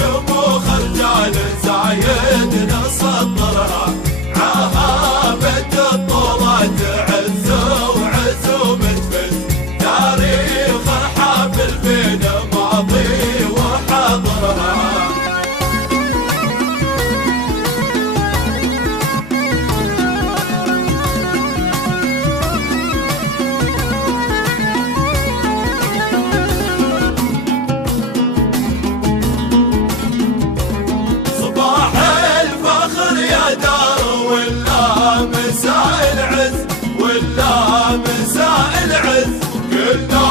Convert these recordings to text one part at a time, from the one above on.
شموخ رجال زايد نسطرها، عهابة الطولة تعز وعزومة فز، تاريخ حافل بين ماضي وحاضرها. مساء العز ولا مساء العز، كلنا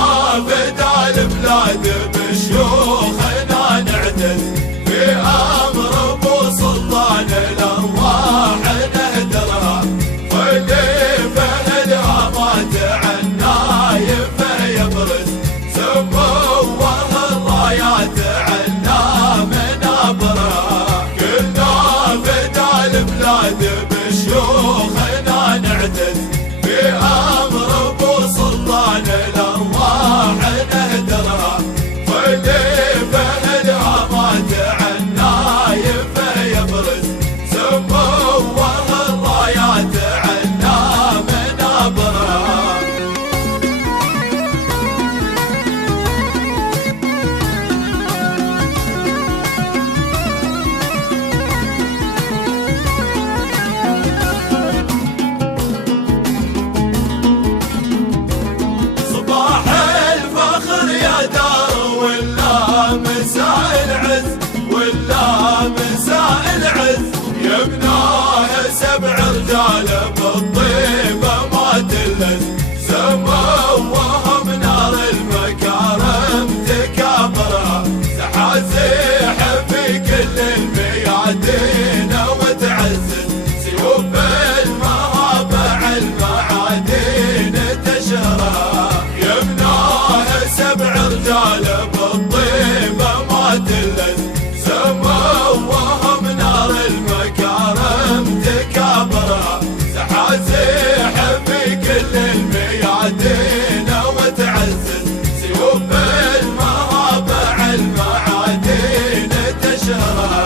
فدا البلاد بشيوخنا نعتز، في امر ابو سلطان الارواح نهدرها، خليفه الهامات عنايفه يبرز، سموه الرايات عنا منابرها، كلنا فدا البلاد بشيوخنا نعتز، في امر ابو سلطان الارواح نهدرها، خليفه الهامات عنايفه يبرز، سموه الرايات عنا منابرها. مساء العز ولا مساء العز، يبناه 7 رجال بالطيبة ما تلز، سموهم نار المكارم تكابرها، سحاسيح في كل الميادين وتعزز، سيوف المهابة المعادين تشهرها، يبناه 7 رجال بالطيبة ما تلز، سموهم نار المكارم تكابرها، سحاسيح في كل الميادين وتعزز، سيوف المهابة المعادين تشهرها.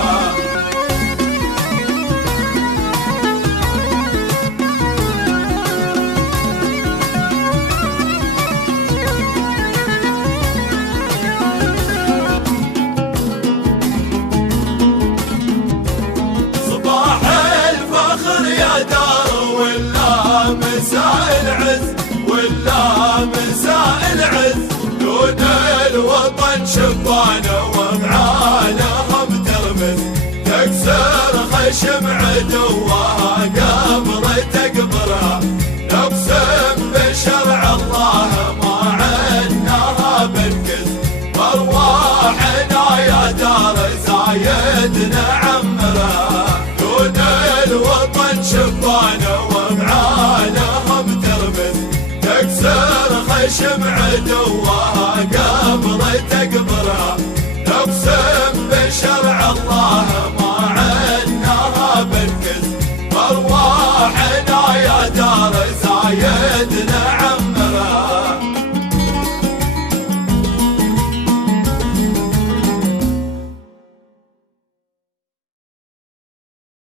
مساء العز ولا مساء العز، دون الوطن شبانه وافعالهم ترمز، تكسر خشم عدوها قبل تقبرها، نقسم بشرع الله ما عناها بنكز، ارواحنا يا دار زايد نعمرها، دون الوطن شبانه وافعالهم ترمز، تكسر خشم عدوها قبل تقبرها.